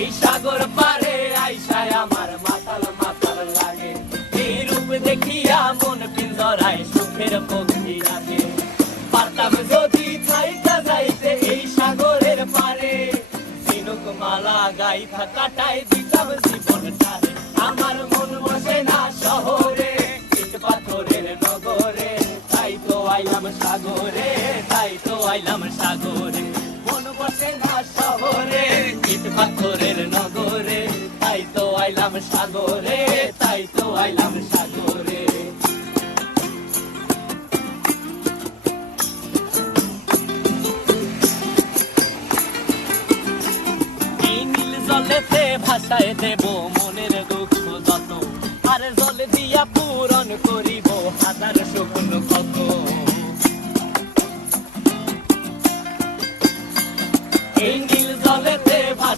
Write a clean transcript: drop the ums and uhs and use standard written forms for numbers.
এই সাগর পারে আইসায় আমার মাতাল মাতাল লাগে, এই রূপ দেখিয়া মন পিঞ্জরায় সুখের পক্ষী রাখে। পারতাম যদি থাইকা যাইতে এই সাগরের পারে, ঝিনুক মালা গাইথা কাটাই দিতাম জীবনটারে। আমার মন বসে না শহরে, ইট পাথরের নগরে, তাই তো আইলাম সাগরে, তাই তো আইলাম সাগরে। মন বসে না শহরে, ইট পাথরের নগরে, তাই তো আইলাম সাগরে, তাই তো আইলাম সাগরে। এই নীল জলেতে ভাসায় দেব মনের দুঃখ যত, আর জল দিয়া পূরণ করিব হাজার স্বপ্ন কত। এই নীল জলেতে